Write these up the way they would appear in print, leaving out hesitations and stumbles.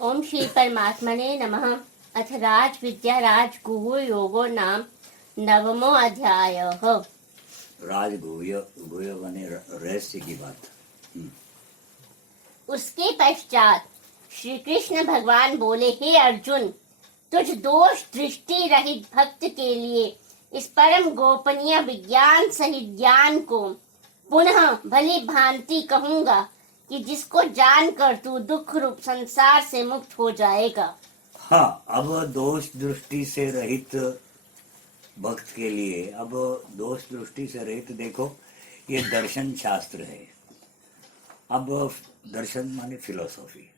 ओम श्री परमात्मने नमः। अथ राज विद्या राजगुह्य योगो नाम नवमो अध्यायः। राजगुह्य गुह्य माने रहस्य की बात। उसके पश्चात श्री कृष्ण भगवान बोले, हे अर्जुन, तुझ दोष दृष्टि रहित भक्त के लिए इस परम गोपनीय विज्ञान सहित ज्ञान को पुनः भली भांति कहूंगा कि जिसको जानकर तू दुख रूप संसार से मुक्त हो जाएगा। हाँ, अब दोष दृष्टि से रहित भक्त के लिए, अब दोष दृष्टि से रहित देखो, ये दर्शन शास्त्र है। अब दर्शन माने फिलोसॉफी।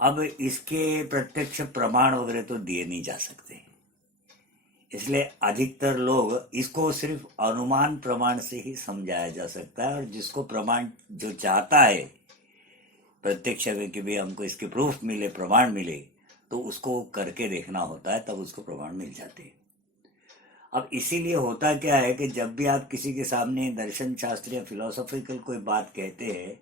अब इसके प्रत्यक्ष प्रमाण वगैरह तो दिए नहीं जा सकते, इसलिए अधिकतर लोग इसको सिर्फ अनुमान प्रमाण से ही समझाया जा सकता है। और जिसको प्रमाण जो चाहता है प्रत्यक्ष में कि भाई हमको इसके प्रूफ मिले, प्रमाण मिले, तो उसको करके देखना होता है, तब उसको प्रमाण मिल जाते हैं। अब इसीलिए होता क्या है कि जब भी आप किसी के सामने दर्शन शास्त्र या फिलोसॉफिकल कोई बात कहते हैं,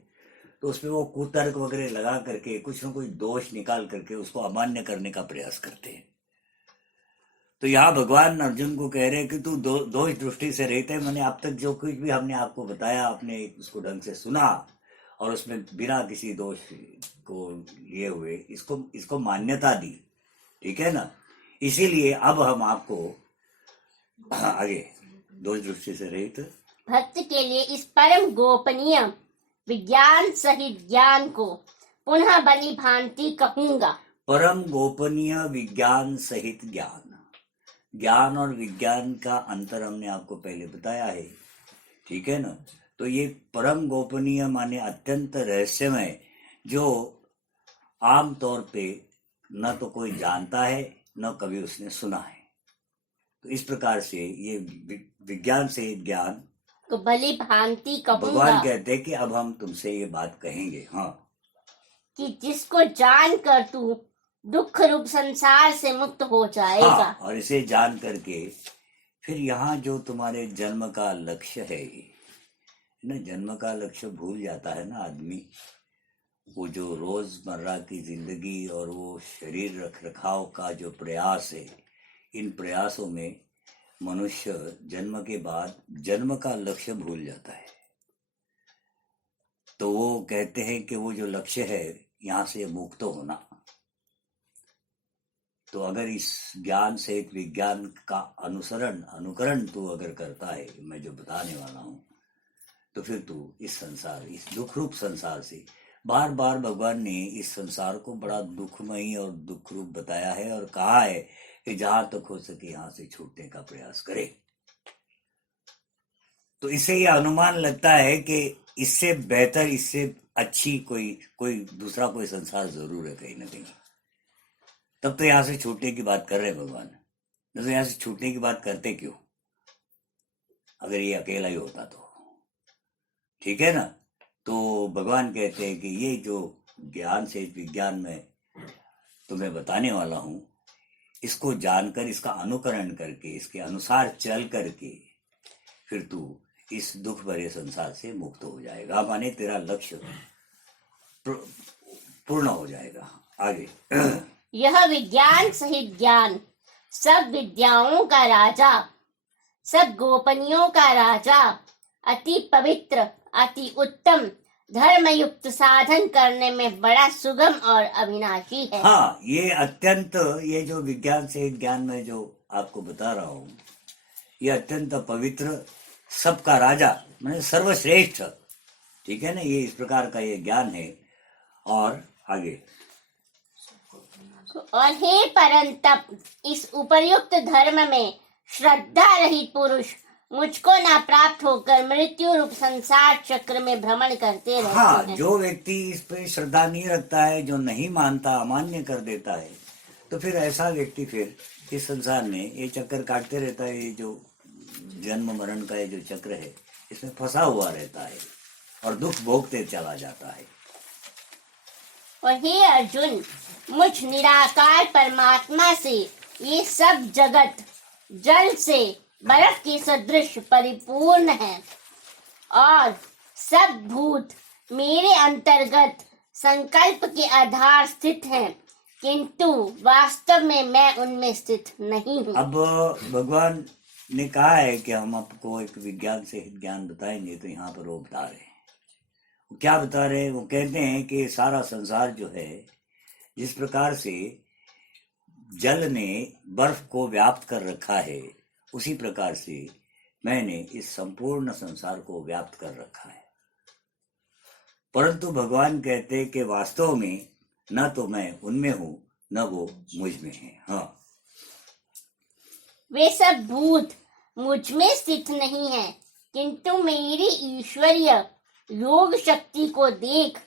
तो उसमें वो कुतर्क वगैरह लगा करके कुछ न कुछ दोष निकाल करके उसको अमान्य करने का प्रयास करते हैं। तो यहाँ भगवान अर्जुन को कह रहे हैं कि तू दोष दृष्टि से रहते हैं, मैंने अब तक जो कुछ भी हमने आपको बताया, आपने उसको ढंग से सुना और उसमें बिना किसी दोष को लिए हुए इसको मान्यता दी, ठीक है ना। इसीलिए अब हम आपको आगे दोष दृष्टि से रहित भक्त के लिए इस परम गोपनीय विज्ञान सहित ज्ञान को पुनः भली भांति कहूंगा। परम गोपनीय विज्ञान सहित ज्ञान। ज्ञान और विज्ञान का अंतर हमने आपको पहले बताया है, ठीक है ना। तो ये परम गोपनीय माने अत्यंत रहस्यमय, जो आम तौर पे न तो कोई जानता है न कभी उसने सुना है। तो इस प्रकार से ये विज्ञान से ज्ञान तो भली भांति कहूंगा। भगवान कहते हैं कि अब हम तुमसे ये बात कहेंगे, हाँ, कि जिसको जानकर तू दुख रूप संसार से मुक्त हो जाएगा। हाँ, और इसे जान करके फिर यहाँ जो तुम्हारे जन्म का लक्ष्य है ना, जन्म का लक्ष्य भूल जाता है ना आदमी। वो जो रोजमर्रा की जिंदगी और वो शरीर रख रखाव का जो प्रयास है, इन प्रयासों में मनुष्य जन्म के बाद जन्म का लक्ष्य भूल जाता है। तो वो कहते हैं कि वो जो लक्ष्य है यहाँ से मुक्त होना। तो अगर इस ज्ञान से विज्ञान का अनुकरण तू अगर करता है, मैं जो बताने वाला हूँ, तो फिर तू इस संसार, इस दुख रूप संसार से, बार बार भगवान ने इस संसार को बड़ा दुखमयी और दुख रूप बताया है और कहा है कि जहां तक हो सके यहाँ से छूटने का प्रयास करे। तो इससे यह अनुमान लगता है कि इससे बेहतर, इससे अच्छी कोई दूसरा कोई संसार जरूर है कहीं ना कहीं। तब तो यहाँ से छूटने की बात कर रहे हैं भगवान। तो यहाँ से छूटने की बात करते क्यों, अगर ये अकेला ही होता तो, ठीक है ना। तो भगवान कहते हैं कि ये जो ज्ञान से विज्ञान में तुम्हें बताने वाला हूं, इसको जानकर, इसका अनुकरण करके, इसके अनुसार चल करके फिर तू इस दुख भरे संसार से मुक्त हो जाएगा, माने तेरा लक्ष्य पूर्ण हो जाएगा। आगे यह विज्ञान सहित ज्ञान सब विद्याओं का राजा, सब गोपनीयों का राजा, अति पवित्र, अति उत्तम, धर्मयुक्त साधन करने में बड़ा सुगम और अविनाशी है। हाँ, ये अत्यंत, ये जो विज्ञान से ज्ञान में जो आपको बता रहा हूँ, ये अत्यंत पवित्र, सबका राजा, मतलब सर्वश्रेष्ठ, ठीक है ना। ये इस प्रकार का ये ज्ञान है। और आगे, और हे परंतप, इस उपर्युक्त धर्म में श्रद्धा रहित पुरुष मुझको ना प्राप्त होकर मृत्यु रूप संसार चक्र में भ्रमण करते रहते हैं। जो व्यक्ति इस पे श्रद्धा नहीं रखता है, जो नहीं मानता, अमान्य कर देता है, तो फिर ऐसा व्यक्ति फिर इस संसार में ये चक्कर काटते रहता है। ये जो जन्म मरण का ये जो चक्र है, इसमें फंसा हुआ रहता है और दुख भोगते चला जाता है। और हे अर्जुन, मुझ निराकार परमात्मा से ये सब जगत जल से बर्फ के सदृश परिपूर्ण है और सब भूत मेरे अंतर्गत संकल्प के आधार स्थित हैं, किंतु वास्तव में मैं उनमें स्थित नहीं हूँ। अब भगवान ने कहा है कि हम आपको एक विज्ञान से ज्ञान बताएंगे, तो यहाँ पर वो बता रहे हैं। वो क्या बता रहे हैं? वो कहते हैं कि सारा संसार जो है, जिस प्रकार से जल ने बर्फ को व्याप्त कर रखा है, उसी प्रकार से मैंने इस संपूर्ण संसार को व्याप्त कर रखा है। परंतु भगवान कहते हैं कि वास्तव में न तो मैं उनमें हूं, न वो मुझ में है। हाँ, वे सब भूत मुझ में स्थित नहीं है, किंतु मेरी ईश्वरीय योग शक्ति को देख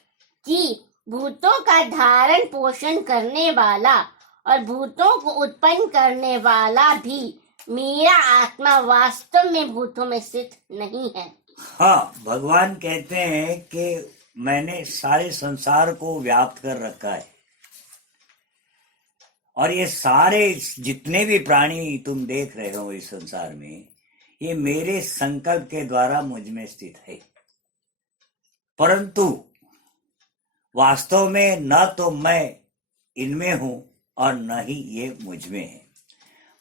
कि भूतों का धारण पोषण करने वाला और भूतों को उत्पन्न करने वाला भी मेरा आत्मा वास्तव में भूतों में स्थित नहीं है। हाँ, भगवान कहते हैं कि मैंने सारे संसार को व्याप्त कर रखा है, और ये सारे जितने भी प्राणी तुम देख रहे हो इस संसार में, ये मेरे संकल्प के द्वारा मुझ में स्थित है। परंतु वास्तव में न तो मैं इनमें हूं और न ही ये मुझ में है।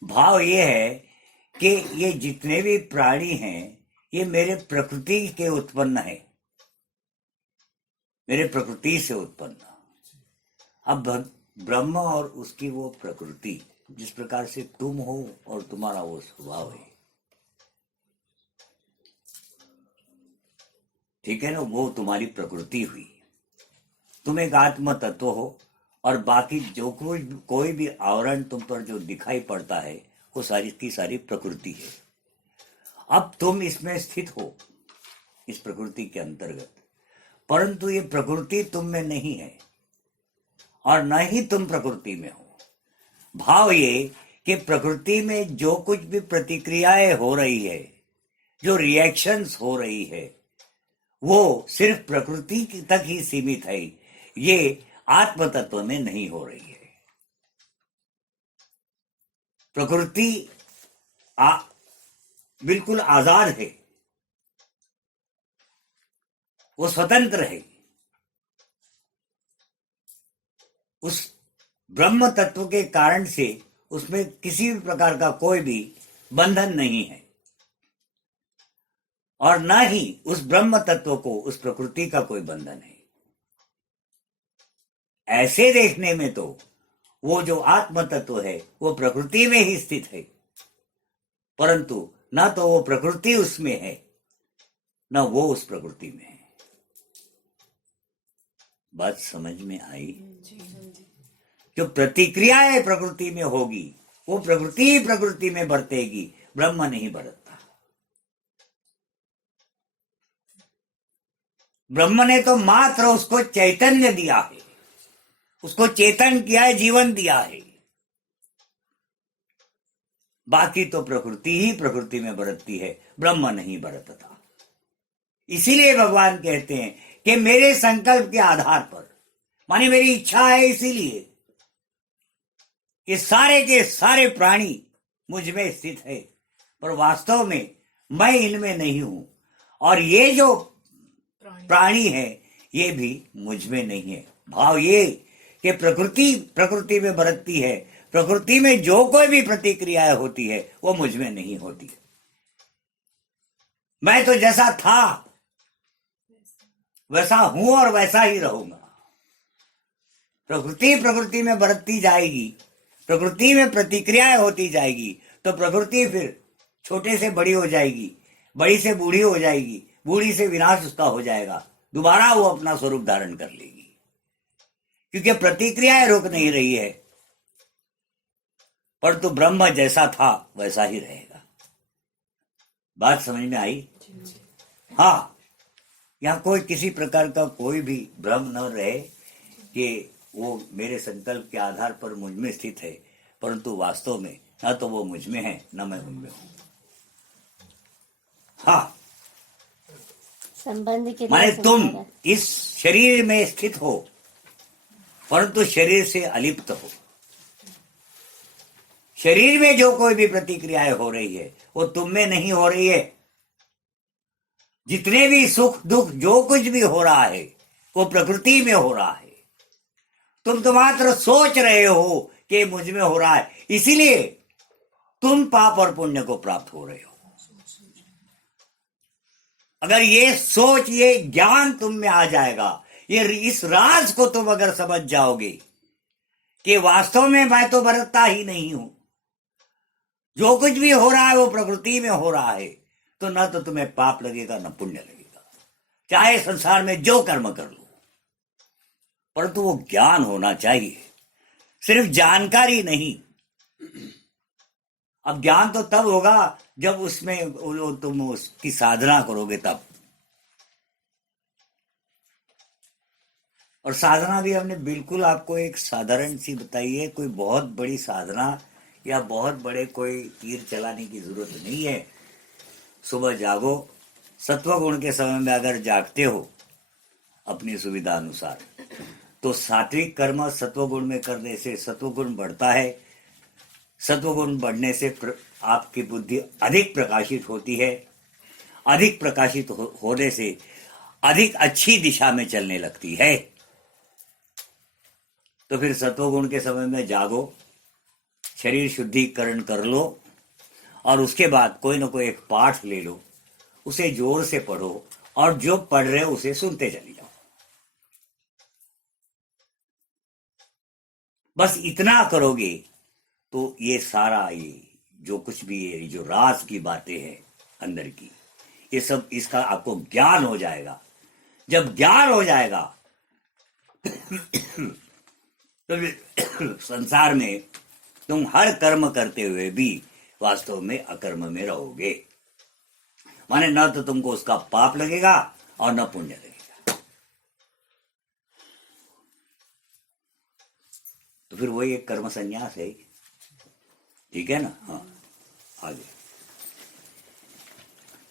भाव ये है कि ये जितने भी प्राणी हैं, ये मेरे प्रकृति के उत्पन्न है, मेरे प्रकृति से उत्पन्न। अब ब्रह्म और उसकी वो प्रकृति, जिस प्रकार से तुम हो और तुम्हारा वो स्वभाव है, ठीक है ना, वो तुम्हारी प्रकृति हुई। तुम एक आत्म तत्व हो, और बाकी जो कोई भी आवरण तुम पर जो दिखाई पड़ता है, वो सारी की सारी प्रकृति है। अब तुम इसमें स्थित हो, इस प्रकृति के अंतर्गत, परंतु ये प्रकृति तुम में नहीं है और न ही तुम प्रकृति में हो। भाव ये कि प्रकृति में जो कुछ भी प्रतिक्रियाएं हो रही है, जो रिएक्शंस हो रही है, वो सिर्फ प्रकृति तक ही सीमित है, ये आत्म तत्व में नहीं हो रही है। प्रकृति बिल्कुल आजाद है, वो स्वतंत्र है। उस ब्रह्म तत्व के कारण से उसमें किसी भी प्रकार का कोई भी बंधन नहीं है, और न ही उस ब्रह्म तत्व को उस प्रकृति का कोई बंधन है। ऐसे देखने में तो वो जो आत्म तत्व है वो प्रकृति में ही स्थित है, परंतु न तो वो प्रकृति उसमें है, न वो उस प्रकृति में है। बात समझ में आई? जो प्रतिक्रियाएं प्रकृति में होगी, वो प्रकृति ही प्रकृति में बरतेगी, ब्रह्म नहीं बरतता। ब्रह्म ने तो मात्र उसको चैतन्य दिया है, उसको चेतन किया है, जीवन दिया है। बाकी तो प्रकृति ही प्रकृति में बरतती है, ब्रह्म नहीं बरतता। इसीलिए भगवान कहते हैं कि मेरे संकल्प के आधार पर, माने मेरी इच्छा है, इसीलिए ये सारे के सारे प्राणी मुझ में स्थित है, पर वास्तव में मैं इनमें नहीं हूं, और ये जो प्राणी है ये भी मुझ में नहीं है। भाव ये कि प्रकृति प्रकृति में बरतती है, प्रकृति में जो कोई भी प्रतिक्रियाएं होती है वो मुझ में नहीं होती। मैं तो जैसा था वैसा हूं और वैसा ही रहूंगा। प्रकृति प्रकृति में बरतती जाएगी, प्रकृति में प्रतिक्रियाएं होती जाएगी, तो प्रकृति फिर छोटे से बड़ी हो जाएगी, बड़ी से बूढ़ी हो जाएगी, बूढ़ी से विनाश उसका हो जाएगा, दोबारा वो अपना स्वरूप धारण कर लेगी, क्योंकि प्रतिक्रियाएं रोक नहीं रही है। परंतु ब्रह्म जैसा था वैसा ही रहेगा। बात समझ में आई? हाँ, यहाँ कोई किसी प्रकार का कोई भी भ्रम न रहे कि वो मेरे संकल्प के आधार पर मुझ में स्थित है, परंतु वास्तव में न तो वो मुझ में है, न मैं उनमें हूं। हाँ, संबंध के माने तुम इस शरीर में स्थित हो, परंतु शरीर से अलिप्त हो। शरीर में जो कोई भी प्रतिक्रियाएं हो रही है वो तुम में नहीं हो रही है। जितने भी सुख दुख जो कुछ भी हो रहा है वो प्रकृति में हो रहा है। तुम तो मात्र सोच रहे हो कि मुझ में हो रहा है, इसीलिए तुम पाप और पुण्य को प्राप्त हो रहे हो। अगर ये सोच, ये ज्ञान तुम में आ जाएगा, ये इस राज को तुम अगर समझ जाओगे कि वास्तव में मैं तो बरतता ही नहीं हूं, जो कुछ भी हो रहा है वो प्रकृति में हो रहा है, तो न तो तुम्हें पाप लगेगा न पुण्य लगेगा, चाहे संसार में जो कर्म कर लो। परंतु वो ज्ञान होना चाहिए, सिर्फ जानकारी नहीं। अब ज्ञान तो तब होगा जब उसमें तुम उसकी साधना करोगे तब। और साधना भी हमने बिल्कुल आपको एक साधारण सी बताई है, कोई बहुत बड़ी साधना या बहुत बड़े कोई तीर चलाने की जरूरत नहीं है। सुबह जागो, सत्व गुण के समय में अगर जागते हो अपनी सुविधा अनुसार, तो सात्विक कर्म सत्व गुण में करने से सत्व गुण बढ़ता है। सत्व गुण बढ़ने से आपकी बुद्धि अधिक प्रकाशित होती है। अधिक प्रकाशित होने से अधिक अच्छी दिशा में चलने लगती है। तो फिर सत्वगुण के समय में जागो, शरीर शुद्धिकरण कर लो, और उसके बाद कोई ना कोई एक पाठ ले लो, उसे जोर से पढ़ो, और जो पढ़ रहे हो उसे सुनते चले जाओ। बस इतना करोगे तो ये सारा, ये जो कुछ भी है, जो राज की बातें हैं अंदर की, ये सब इसका आपको ज्ञान हो जाएगा। जब ज्ञान हो जाएगा तो संसार में तुम हर कर्म करते हुए भी वास्तव में अकर्म में रहोगे। माने न तो तुमको उसका पाप लगेगा और न पुण्य लगेगा। तो फिर वही एक कर्म संन्यास है, ठीक है ना। हाँ, आगे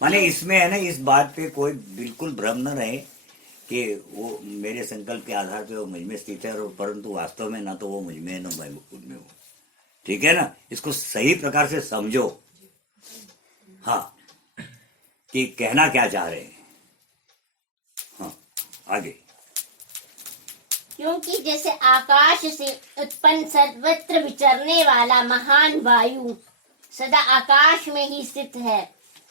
माने इसमें है ना, इस बात पे कोई बिल्कुल भ्रम न रहे कि वो मेरे संकल्प के आधार पे वो मुझ में स्थित है, और परंतु वास्तव में ना तो वो मुझ में, ना मैं उनमें हूँ, ठीक है ना। इसको सही प्रकार से समझो। हाँ, कि कहना क्या चाह रहे हैं। हाँ, आगे। क्योंकि जैसे आकाश से उत्पन्न सर्वत्र विचरने वाला महान वायु सदा आकाश में ही स्थित है,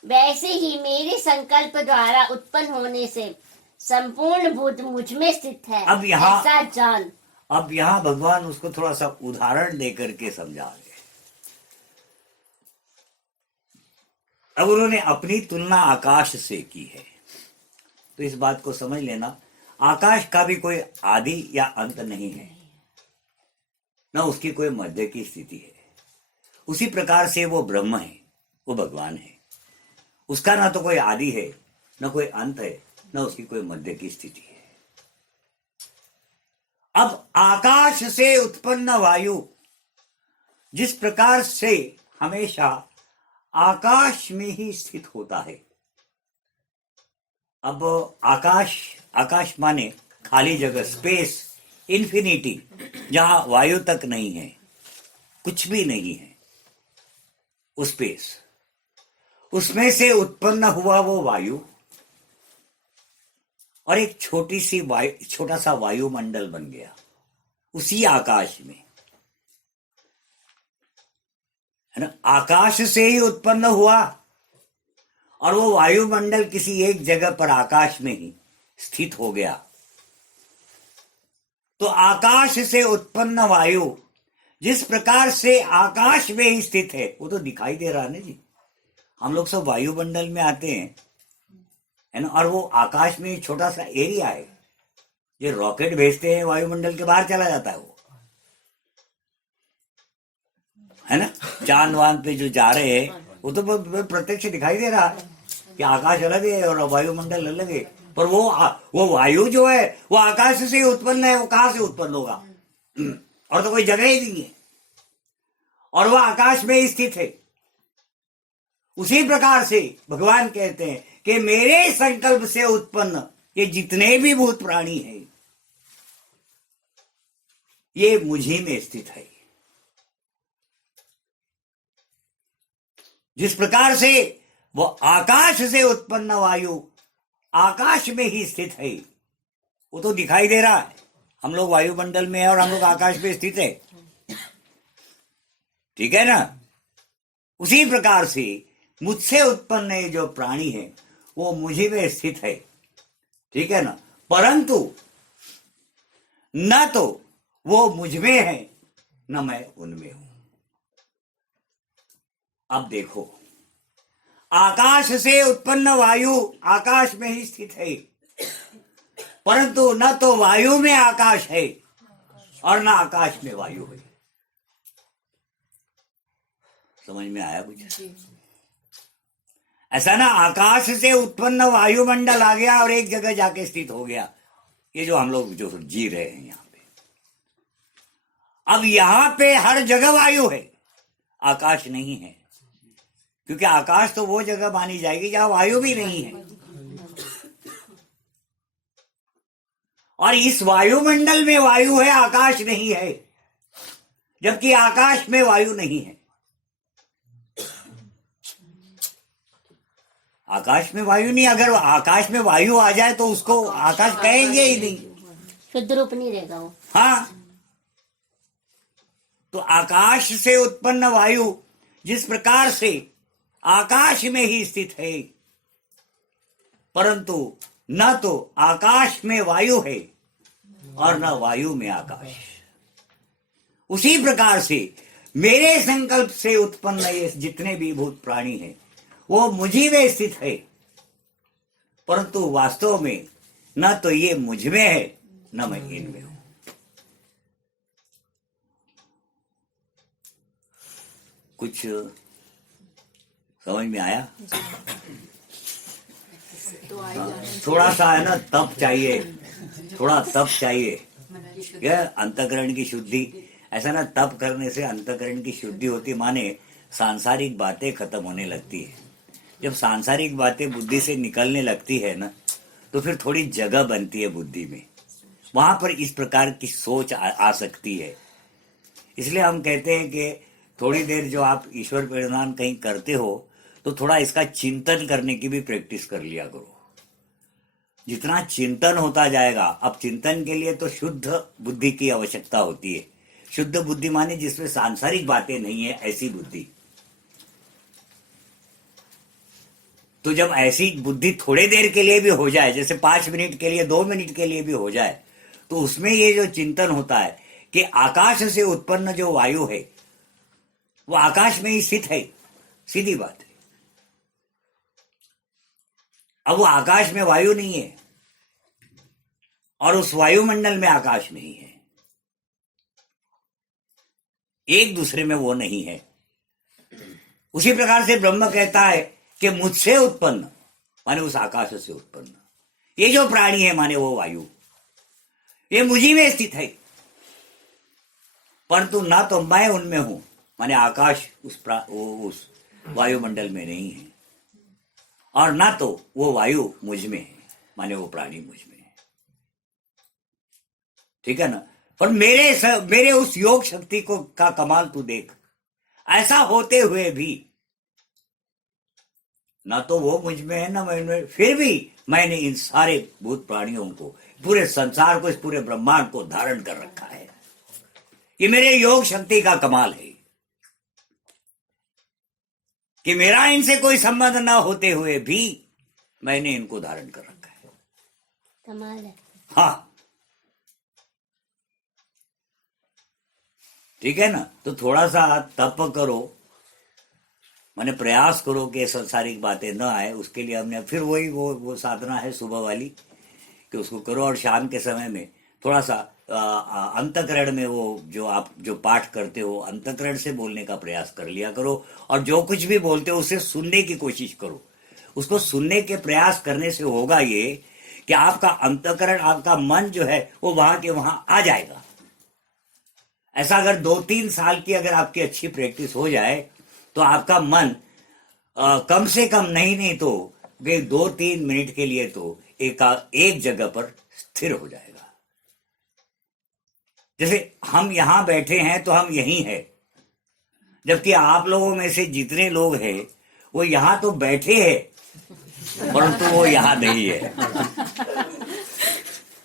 वैसे ही मेरे संकल्प द्वारा उत्पन्न होने से संपूर्ण बुद्ध मुझ में स्थित है। अब यहाँ, ऐसा जान। अब यहाँ भगवान उसको थोड़ा सा उदाहरण देकर के समझा रहे। अब उन्होंने अपनी तुलना आकाश से की है, तो इस बात को समझ लेना, आकाश का भी कोई आदि या अंत नहीं है, न उसकी कोई मध्य की स्थिति है। उसी प्रकार से वो ब्रह्म है, वो भगवान है, उसका ना तो कोई आदि है, न कोई अंत है, न उसकी कोई मध्य की स्थिति है। अब आकाश से उत्पन्न वायु जिस प्रकार से हमेशा आकाश में ही स्थित होता है। अब आकाश, आकाश माने खाली जगह, स्पेस, इंफिनिटी, जहां वायु तक नहीं है, कुछ भी नहीं है, उस स्पेस, उसमें से उत्पन्न हुआ वो वायु, और एक छोटी सी वायु, छोटा सा वायुमंडल बन गया उसी आकाश में, है ना। आकाश से ही उत्पन्न हुआ, और वो वायुमंडल किसी एक जगह पर आकाश में ही स्थित हो गया। तो आकाश से उत्पन्न वायु जिस प्रकार से आकाश में ही स्थित है, वो तो दिखाई दे रहा है ना जी। हम लोग सब वायुमंडल में आते हैं, है ना, और वो आकाश में छोटा सा एरिया है। ये रॉकेट भेजते हैं, वायुमंडल के बाहर चला जाता है वो, है ना। चांद वांद पे जो जा रहे हैं वो तो प्रत्यक्ष दिखाई दे रहा है कि आकाश अलग है और वायुमंडल अलग है, पर वो वायु जो है वो आकाश से ही उत्पन्न है। वो कहां से उत्पन्न होगा, और तो कोई जगह ही नहीं है, और वह आकाश में ही स्थित है। उसी प्रकार से भगवान कहते हैं कि मेरे संकल्प से उत्पन्न ये जितने भी भूत प्राणी हैं, ये मुझी में स्थित है। जिस प्रकार से वो आकाश से उत्पन्न वायु आकाश में ही स्थित है, वो तो दिखाई दे रहा है, हम लोग वायुमंडल में है और हम लोग आकाश में स्थित है, ठीक है ना। उसी प्रकार से मुझसे उत्पन्न ये जो प्राणी है वो मुझी में स्थित है, ठीक है ना। परंतु न तो वो मुझ में है न मैं उनमें हूं। अब देखो, आकाश से उत्पन्न वायु आकाश में ही स्थित है, परंतु न तो वायु में आकाश है और न आकाश में वायु है। समझ में आया कुछ? ऐसा ना, आकाश से उत्पन्न वायुमंडल आ गया और एक जगह जाके स्थित हो गया, ये जो हम लोग जो जी रहे हैं यहां पे। अब यहां पे हर जगह वायु है, आकाश नहीं है, क्योंकि आकाश तो वो जगह मानी जाएगी जहां वायु भी नहीं है। और इस वायुमंडल में वायु है, आकाश नहीं है, जबकि आकाश में वायु नहीं है। आकाश में वायु नहीं, अगर आकाश में वायु आ जाए तो उसको आकाश कहेंगे ही नहीं, शुद्ध रूप नहीं रहेगा वो। हाँ, तो आकाश से उत्पन्न वायु जिस प्रकार से आकाश में ही स्थित है, परंतु न तो आकाश में वायु है और न वायु में आकाश, उसी प्रकार से मेरे संकल्प से उत्पन्न ये जितने भी भूत प्राणी हैं वो मुझी में स्थित है, परंतु वास्तव में न तो ये मुझ में है न मैं इनमें हूं। कुछ समझ में आया? थोड़ा सा है ना तप चाहिए, थोड़ा तप चाहिए, यह अंतःकरण की शुद्धि। ऐसा ना, तप करने से अंतःकरण की शुद्धि होती, माने सांसारिक बातें खत्म होने लगती है। जब सांसारिक बातें बुद्धि से निकलने लगती है ना, तो फिर थोड़ी जगह बनती है बुद्धि में, वहां पर इस प्रकार की सोच आ सकती है। इसलिए हम कहते हैं कि थोड़ी देर जो आप ईश्वर प्रणिधान कहीं करते हो तो थोड़ा इसका चिंतन करने की भी प्रैक्टिस कर लिया करो। जितना चिंतन होता जाएगा, अब चिंतन के लिए तो शुद्ध बुद्धि की आवश्यकता होती है। शुद्ध बुद्धि माने जिसमें सांसारिक बातें नहीं है, ऐसी बुद्धि। तो जब ऐसी बुद्धि थोड़े देर के लिए भी हो जाए, जैसे 5 मिनट के लिए, 2 मिनट के लिए भी हो जाए, तो उसमें ये जो चिंतन होता है कि आकाश से उत्पन्न जो वायु है वो आकाश में ही स्थित है, सीधी बात है। अब वो आकाश में वायु नहीं है और उस वायुमंडल में आकाश नहीं है, एक दूसरे में वो नहीं है। उसी प्रकार से ब्रह्म कहता है कि मुझसे उत्पन्न माने उस आकाश से उत्पन्न ये जो प्राणी है माने वो वायु, ये मुझी में स्थित है, परंतु ना तो मैं उनमें हूं, माने आकाश उस वायुमंडल में नहीं है, और ना तो वो वायु मुझ में है, माने वो प्राणी मुझ में है। ठीक है ना। पर मेरे उस योग शक्ति को का कमाल तू देख, ऐसा होते हुए भी ना तो वो मुझ में है ना मैं उनमें, फिर भी मैंने इन सारे भूत प्राणियों को, पूरे संसार को, इस पूरे ब्रह्मांड को धारण कर रखा है। ये मेरे योग शक्ति का कमाल है कि मेरा इनसे कोई संबंध ना होते हुए भी मैंने इनको धारण कर रखा है। कमाल है। हाँ, ठीक है ना। तो थोड़ा सा तप करो, मैंने प्रयास करो कि संसारिक बातें न आए। उसके लिए हमने फिर वही वो साधना है सुबह वाली कि उसको करो, और शाम के समय में थोड़ा सा अंतःकरण में वो जो आप जो पाठ करते हो अंतःकरण से बोलने का प्रयास कर लिया करो, और जो कुछ भी बोलते हो उसे सुनने की कोशिश करो। उसको सुनने के प्रयास करने से होगा ये कि आपका अंतःकरण, आपका मन जो है वो वहां के वहां आ जाएगा। ऐसा अगर 2-3 साल की अगर आपकी अच्छी प्रैक्टिस हो जाए तो आपका मन कम से कम नहीं तो 2-3 मिनट के लिए तो एक जगह पर स्थिर हो जाएगा। जैसे हम यहां बैठे हैं तो हम यहीं हैं, जबकि आप लोगों में से जितने लोग हैं वो यहां तो बैठे हैं परंतु वो यहां नहीं है।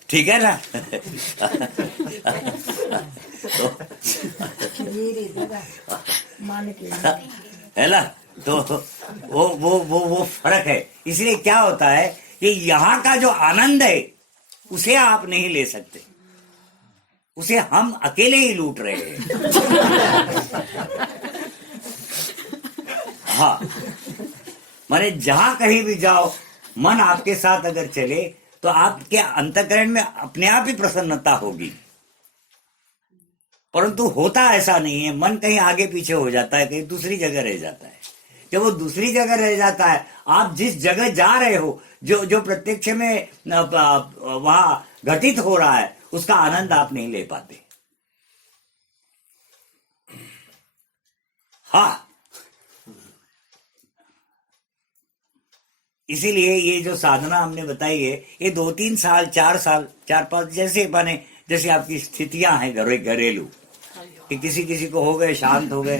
ठीक है ना? है ना? तो वो फर्क है। इसलिए क्या होता है कि यहाँ का जो आनंद है उसे आप नहीं ले सकते, उसे हम अकेले ही लूट रहे हैं। हाँ, माने जहां कहीं भी जाओ, मन आपके साथ अगर चले तो आपके अंतःकरण में अपने आप ही प्रसन्नता होगी। परंतु होता ऐसा नहीं है, मन कहीं आगे पीछे हो जाता है, कहीं दूसरी जगह रह जाता है। जब वो दूसरी जगह रह जाता है, आप जिस जगह जा रहे हो, जो जो प्रत्यक्ष में वहां घटित हो रहा है, उसका आनंद आप नहीं ले पाते। हाँ, इसीलिए ये जो साधना हमने बताई है, ये 2-3 साल, 4 साल, 4-5, जैसे माने जैसे आपकी स्थितियां हैं घरेलू, कि किसी किसी को हो गए, शांत हो गए,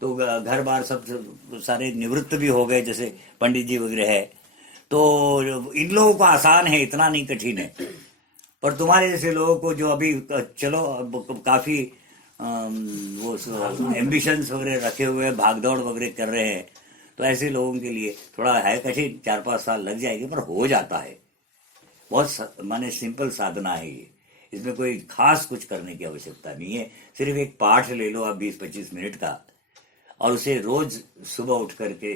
तो घर बार सब सारे निवृत्त भी हो गए, जैसे पंडित जी वगैरह है, तो इन लोगों को आसान है, इतना नहीं कठिन है। पर तुम्हारे जैसे लोगों को जो अभी चलो काफी वो एम्बिशंस वगैरह रखे हुए, भागदौड़ वगैरह कर रहे हैं, तो ऐसे लोगों के लिए थोड़ा है कठिन, 4-5 साल लग जाएंगे, पर हो जाता है। बहुत माने सिंपल साधना है ये, इसमें कोई खास कुछ करने की आवश्यकता नहीं है। सिर्फ एक पाठ ले लो आप 20-25 मिनट का, और उसे रोज सुबह उठ करके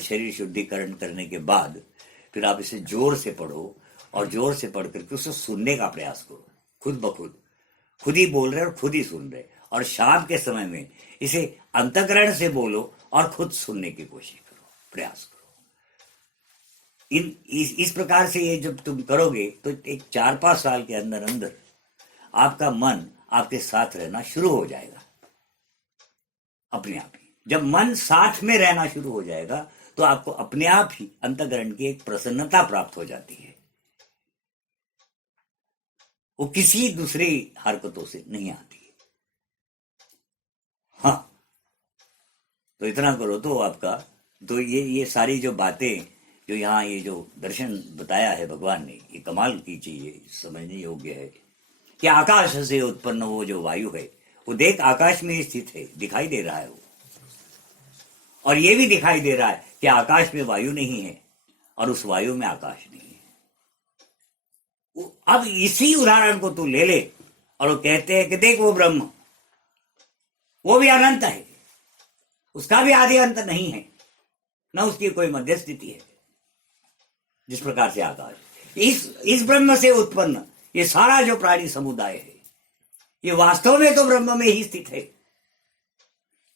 शरीर शुद्धिकरण करने के बाद फिर आप इसे जोर से पढ़ो, और जोर से पढ़ करके उसे सुनने का प्रयास करो, खुद ब खुद ही बोल रहे और खुद ही सुन रहे। और शाम के समय में इसे अंतःकरण से बोलो और खुद सुनने की कोशिश करो, प्रयास करो। इस प्रकार से ये जब तुम करोगे तो एक 4-5 साल के अंदर अंदर आपका मन आपके साथ रहना शुरू हो जाएगा अपने आप ही। जब मन साथ में रहना शुरू हो जाएगा तो आपको अपने आप ही अंतःकरण की एक प्रसन्नता प्राप्त हो जाती है, वो किसी दूसरी हरकतों से नहीं आती है। हाँ, तो इतना करो तो आपका, तो ये सारी जो बातें जो यहाँ ये जो दर्शन बताया है भगवान ने, ये कमाल की चीज है, समझने योग्य है कि आकाश से उत्पन्न वो जो वायु है, वो देख आकाश में स्थित है, दिखाई दे रहा है वो, और ये भी दिखाई दे रहा है कि आकाश में वायु नहीं है और उस वायु में आकाश नहीं है। अब इसी उदाहरण को तू ले ले, और वो कहते हैं कि देख वो ब्रह्म, वो भी अनंत है, उसका भी आदि अंत नहीं है, न उसकी कोई मध्य स्थिति है। जिस प्रकार से आकाश, इस ब्रह्म से उत्पन्न ये सारा जो प्राणी समुदाय है, ये वास्तव में तो ब्रह्म में ही स्थित है,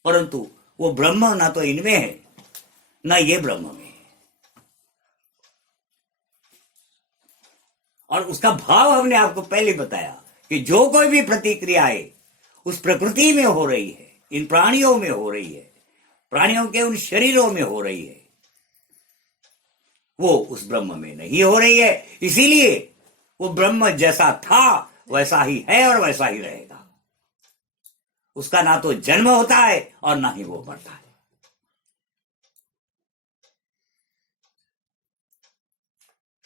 परंतु वो ब्रह्म ना तो इनमें है ना ये ब्रह्म में है। और उसका भाव हमने आपको पहले बताया कि जो कोई भी प्रतिक्रियाएं उस प्रकृति में हो रही है, इन प्राणियों में हो रही है, प्राणियों के उन शरीरों में हो रही है, वो उस ब्रह्म में नहीं हो रही है। इसीलिए वो ब्रह्म जैसा था वैसा ही है और वैसा ही रहेगा। उसका ना तो जन्म होता है और ना ही वो मरता है।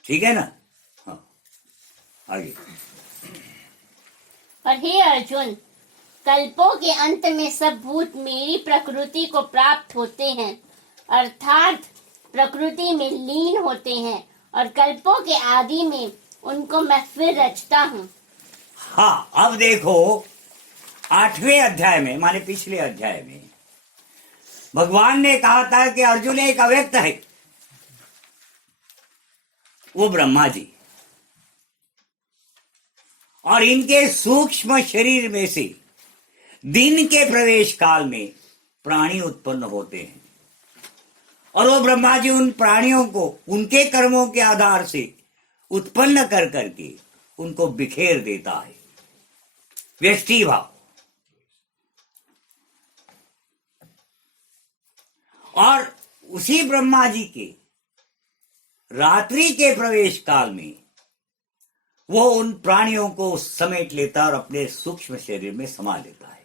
ठीक है ना? हाँ, आगे। और हे अर्जुन, कल्पों के अंत में सब भूत मेरी प्रकृति को प्राप्त होते हैं, अर्थात प्रकृति में लीन होते हैं, और कल्पों के आदि में उनको मैं फिर रचता हूँ। हाँ, अब देखो 8वें अध्याय में, माने पिछले अध्याय में भगवान ने कहा था कि अर्जुन एक अव्यक्त है, वो ब्रह्मा जी, और इनके सूक्ष्म शरीर में से दिन के प्रवेश काल में प्राणी उत्पन्न होते हैं, और वो ब्रह्मा जी उन प्राणियों को उनके कर्मों के आधार से उत्पन्न कर करके उनको बिखेर देता है, व्यष्टि भाव। और उसी ब्रह्मा जी के रात्रि के प्रवेश काल में वो उन प्राणियों को समेट लेता और अपने सूक्ष्म शरीर में समा लेता है।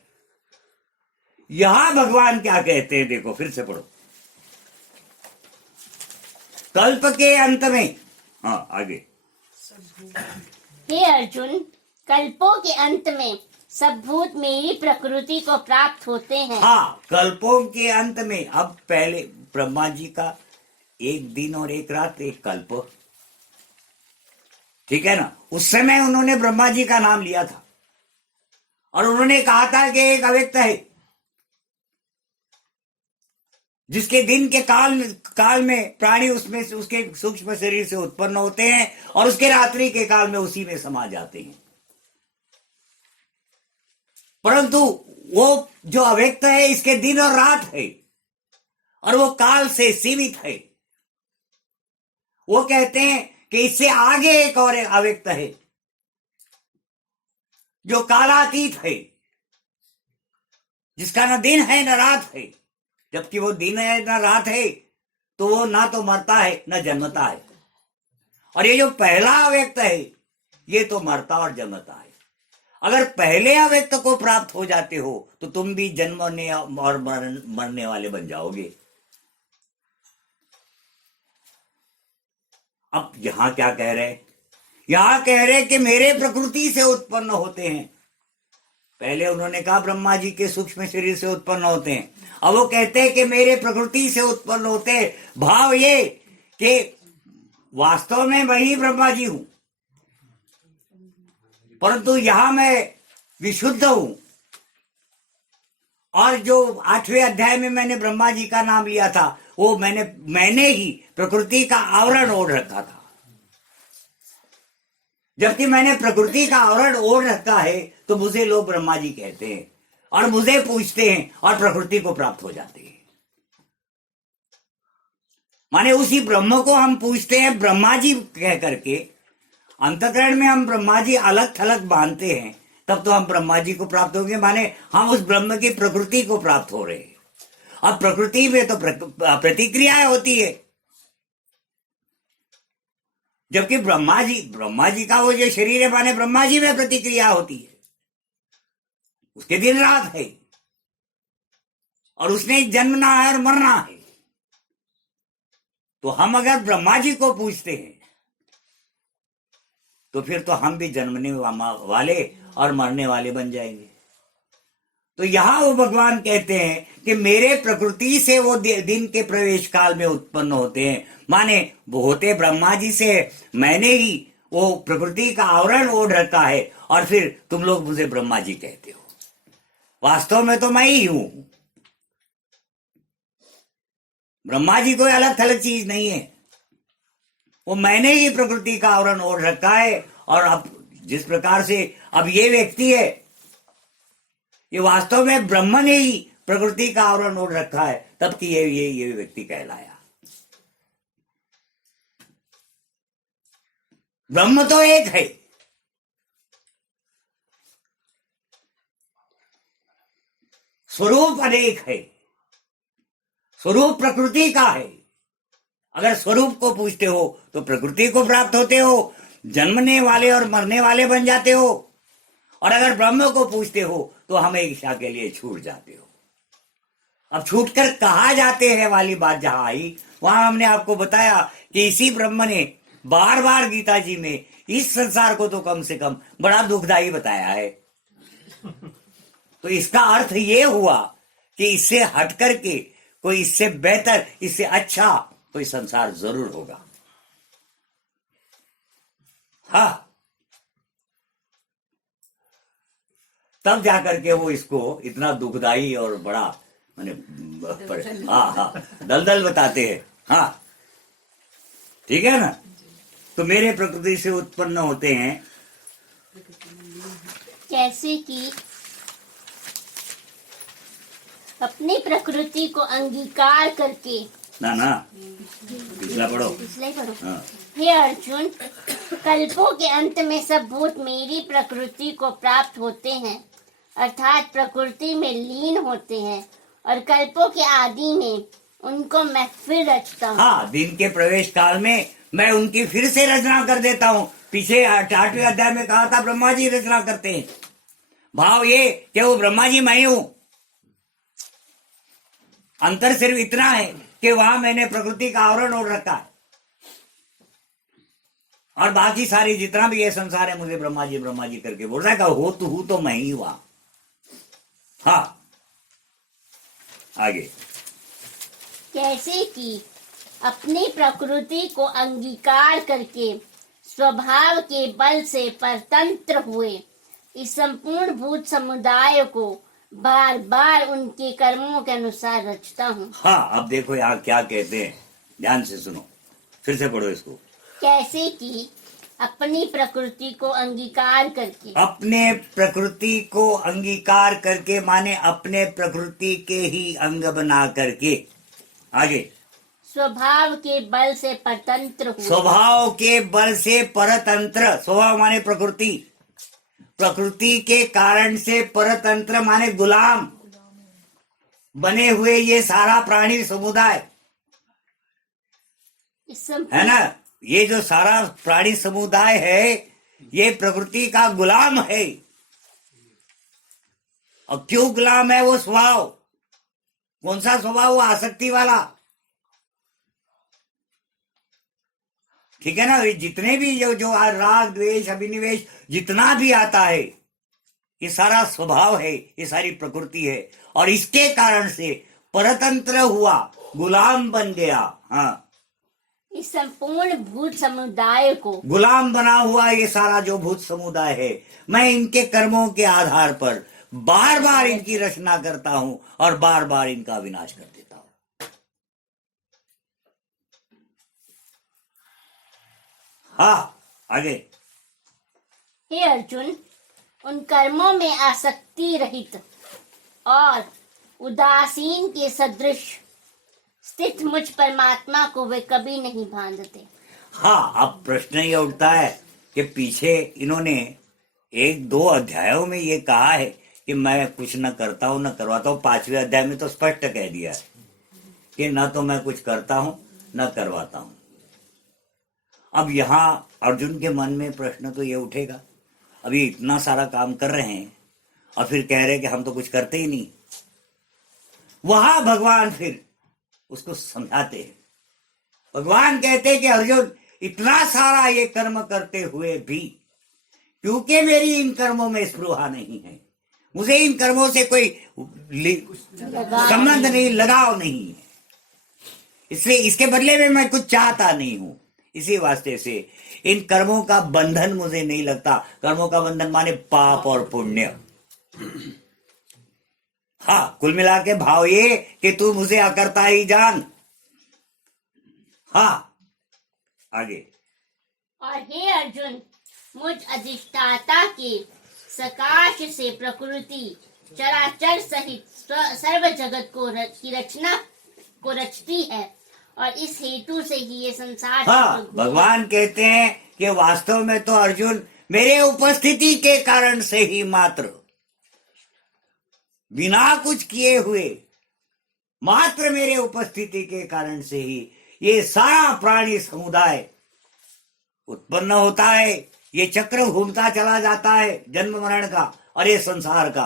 यहां भगवान क्या कहते हैं, देखो फिर से पढ़ो। कल्प के अंत में, हाँ आगे, हे अर्जुन, कल्पों के अंत में सब भूत मेरी प्रकृति को प्राप्त होते हैं। हाँ, कल्पों के अंत में, अब पहले ब्रह्मा जी का एक दिन और एक रात एक कल्प, ठीक है ना। उस समय उन्होंने ब्रह्मा जी का नाम लिया था और उन्होंने कहा था कि एक अव्यक्त है जिसके दिन के काल में प्राणी उसमें से उसके सूक्ष्म शरीर से उत्पन्न होते हैं और उसके रात्रि के काल में उसी में समा जाते हैं। परंतु वो जो अव्यक्त है इसके दिन और रात है और वो काल से सीमित है। वो कहते हैं कि इससे आगे एक और अव्यक्त है जो कालातीत है, जिसका न दिन है न रात है। जबकि वो दिन है न रात है तो वो ना तो मरता है न जन्मता है। और ये जो पहला अव्यक्त है ये तो मरता और जन्मता है। अगर पहले अव्यक्त को प्राप्त हो जाते हो तो तुम भी जन्मने और मरने वाले बन जाओगे। अब यहां क्या कह रहे, यहां कह रहे कि मेरे प्रकृति से उत्पन्न होते हैं। पहले उन्होंने कहा ब्रह्मा जी के सूक्ष्म शरीर से उत्पन्न होते हैं, अब वो कहते हैं कि मेरे प्रकृति से उत्पन्न होते हैं। भाव ये कि वास्तव में मैं ही ब्रह्मा जी हूं, परंतु यहां मैं विशुद्ध हूं। और जो 8वें अध्याय में मैंने ब्रह्मा जी का नाम लिया था वो मैंने ही प्रकृति का आवरण ओढ़ रखा था। जबकि मैंने प्रकृति का आवरण ओढ़ रखा है तो मुझे लोग ब्रह्मा जी कहते हैं और मुझे पूछते हैं और प्रकृति को प्राप्त हो जाते हैं। माने उसी ब्रह्म को हम पूछते हैं ब्रह्मा जी कह करके, अंतःकरण में हम ब्रह्मा जी अलग थलग मानते हैं, तब तो हम ब्रह्मा जी को प्राप्त होंगे। माने हम उस ब्रह्म की प्रकृति को प्राप्त हो रहे हैं। अब प्रकृति में तो प्रतिक्रियाएं होती है। जबकि ब्रह्मा जी का वो जो शरीर है माने ब्रह्मा जी में प्रतिक्रिया होती है, उसके दिन रात है और उसने जन्मना है और मरना है। तो हम अगर ब्रह्मा जी को पूछते हैं तो फिर तो हम भी जन्मने वाले और मरने वाले बन जाएंगे। तो यहां वो भगवान कहते हैं कि मेरे प्रकृति से वो दिन के प्रवेश काल में उत्पन्न होते हैं। माने वो होते ब्रह्मा जी से, मैंने ही वो प्रकृति का आवरण ओढ़ रखा है और फिर तुम लोग मुझे ब्रह्मा जी कहते हो। वास्तव में तो मैं ही हूं। ब्रह्मा जी कोई अलग थलग चीज नहीं है, वो मैंने ही प्रकृति का आवरण ओढ़ रखा है। और अब जिस प्रकार से अब ये व्यक्ति है, ये वास्तव में ब्रह्म ने ही प्रकृति का आवरण ओढ़ रखा है, तब कि ये व्यक्ति कहलाया। ब्रह्म तो एक है, स्वरूप अनेक है। स्वरूप प्रकृति का है। अगर स्वरूप को पूछते हो तो प्रकृति को प्राप्त होते हो, जन्मने वाले और मरने वाले बन जाते हो। और अगर ब्रह्म को पूछते हो तो हमेशा के लिए छूट जाते हो। अब छूटकर कहा जाते हैं वाली बात जहां आई, वहां हमने आपको बताया कि इसी ब्रह्म ने बार बार गीता जी में इस संसार को तो कम से कम बड़ा दुखदाई बताया है। तो इसका अर्थ ये हुआ कि इससे हट करके कोई इससे बेहतर, इससे अच्छा कोई संसार जरूर होगा। हाँ, तब जाकर के वो इसको इतना दुखदाई और बड़ा माने दलदल बताते हैं। हाँ, ठीक है ना। तो मेरे प्रकृति से उत्पन्न होते हैं कैसे कि अपनी प्रकृति को अंगीकार करके। ना पिछला पढ़ो। पिछला ही पढ़ो। हाँ। हे अर्जुन, कल्पों के अंत में सब भूत मेरी प्रकृति को प्राप्त होते हैं, अर्थात प्रकृति में लीन होते हैं, और कल्पों के आदि में उनको मैं फिर रचता हूँ। हाँ, दिन के प्रवेश काल में मैं उनकी फिर से रचना कर देता हूँ। पीछे 8वें अध्याय में कहा था ब्रह्मा जी रचना करते हैं। भाव ये कि वो ब्रह्मा जी मैं हूं। अंतर सिर्फ इतना है कि वहां मैंने प्रकृति का आवरण ओढ़ रखा है और बाकी सारी जितना भी ये संसार है मुझे ब्रह्मा जी करके बोल रहा है, हूं तो मैं ही हुआ। हाँ, आगे। कैसे कि अपनी प्रकृति को अंगीकार करके स्वभाव के बल से परतंत्र हुए इस संपूर्ण भूत समुदाय को बार बार उनके कर्मों के अनुसार रचता हूँ। हाँ, अब देखो यहाँ क्या कहते हैं, ध्यान से सुनो, फिर से पढ़ो इसको। कैसे कि अपनी प्रकृति को अंगीकार करके, अपने प्रकृति को अंगीकार करके माने अपने प्रकृति के ही अंग बना करके, आगे। स्वभाव के बल से परतंत्र हुए, स्वभाव के बल से परतंत्र, स्वभाव माने प्रकृति, प्रकृति के कारण से परतंत्र माने गुलाम बने हुए ये सारा प्राणी समुदाय है ना। ये जो सारा प्राणी समुदाय है ये प्रकृति का गुलाम है। और क्यों गुलाम है? वो स्वभाव, कौन सा स्वभाव? वो आसक्ति वाला, ठीक है ना। ये जितने भी जो राग द्वेष अभिनिवेश जितना भी आता है ये सारा स्वभाव है, ये सारी प्रकृति है। और इसके कारण से परतंत्र हुआ, गुलाम बन गया। हाँ, इस संपूर्ण भूत समुदाय को गुलाम बना हुआ ये सारा जो भूत समुदाय है, मैं इनके कर्मों के आधार पर बार बार इनकी रचना करता हूं और बार बार इनका विनाश कर देता हूं। हाँ, आगे। हे अर्जुन, उन कर्मों में आसक्ति रहित और उदासीन के सदृश स्थित मुझ परमात्मा को वे कभी नहीं भांजते। हाँ, अब प्रश्न ये उठता है कि पीछे इन्होंने 1-2 अध्यायों में ये कहा है कि मैं कुछ न करता हूं न करवाता हूं। 5वें अध्याय में तो स्पष्ट कह दिया है कि न तो मैं कुछ करता हूं न करवाता हूं। अब यहां अर्जुन के मन में प्रश्न तो ये उठेगा, अभी इतना सारा काम कर रहे हैं और फिर कह रहे हैं कि हम तो कुछ करते ही नहीं। वहां भगवान फिर उसको समझाते हैं। भगवान कहते हैं कि अर्जुन, इतना सारा ये कर्म करते हुए भी क्योंकि मेरी इन कर्मों में स्पृहा नहीं है, मुझे इन कर्मों से कोई संबंध नहीं, लगाव नहीं है, इसलिए इसके बदले में मैं कुछ चाहता नहीं हूं। इसी वास्ते से इन कर्मों का बंधन मुझे नहीं लगता। कर्मों का बंधन माने पाप और पुण्य। हाँ, कुल मिला के भाव ये कि तू मुझे अकर्ता ही जान। हाँ, आगे। और हे अर्जुन, मुझ अधिष्ठाता के सकाश से प्रकृति चराचर सहित सर्व जगत की रचना को रचती है और इस हेतु से ही ये संसार। हाँ, भगवान कहते हैं कि वास्तव में तो अर्जुन मेरे उपस्थिति के कारण से ही मात्र, बिना कुछ किए हुए, मात्र मेरे उपस्थिति के कारण से ही ये सारा प्राणी समुदाय उत्पन्न होता है। ये चक्र घूमता चला जाता है, जन्म मरण का और ये संसार का।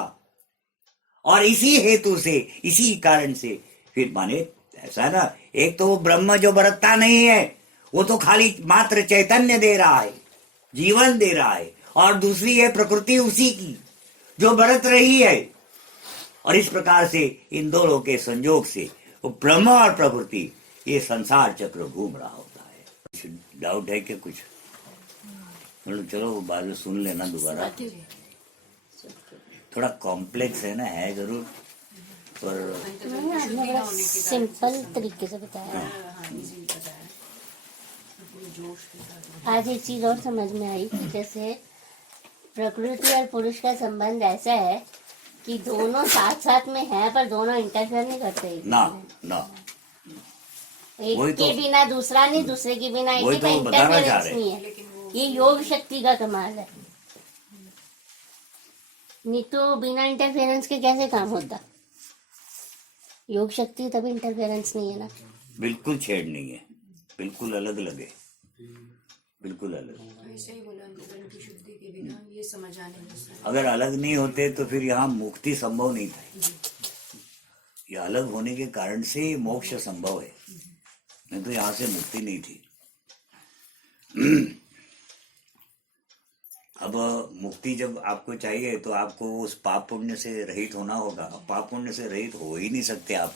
और इसी हेतु से, इसी कारण से फिर माने ऐसा है ना, एक तो वो ब्रह्म जो बरतता नहीं है, वो तो खाली मात्र चैतन्य दे रहा है, जीवन दे रहा है, और दूसरी है प्रकृति उसी की जो बरत रही है। और इस प्रकार से इन दोनों के संयोग से वो ब्रह्म और प्रकृति, ये संसार चक्र घूम रहा होता है। कुछ डाउट है कि कुछ? चलो बाद में सुन लेना दोबारा, थोड़ा कॉम्प्लेक्स है ना, है जरूर, पर सिंपल तरीके से बताया। आज एक चीज और समझ में आई कि जैसे प्रकृति और पुरुष का संबंध ऐसा है कि दोनों साथ साथ में है पर दोनों इंटरफेयर नहीं करते। ना एक वही के तो- बिना दूसरा नहीं, दूसरे के बिना एक, वही तो बताना चाह इंटरफेरेंस रहे। नहीं है। ये योग शक्ति का कमाल है। नहीं तो बिना इंटरफेरेंस के कैसे काम होता? योग शक्ति तभी इंटरफेरेंस नहीं है ना। बिल्कुल छेड़ नहीं है, बिल्कुल अलग लगे, बिल्कुल अलग। ऐसे ही बोला, अंतकरण की शुद्धि के बिना ये समझ आने में। अगर अलग नहीं होते तो फिर यहाँ मुक्ति संभव नहीं था। ये अलग होने के कारण से ही मोक्ष संभव है, नहीं तो यहाँ से मुक्ति नहीं थी। अब मुक्ति जब आपको चाहिए तो आपको उस पाप पुण्य से रहित होना होगा। पाप पुण्य से रहित हो ही नहीं सकते आप,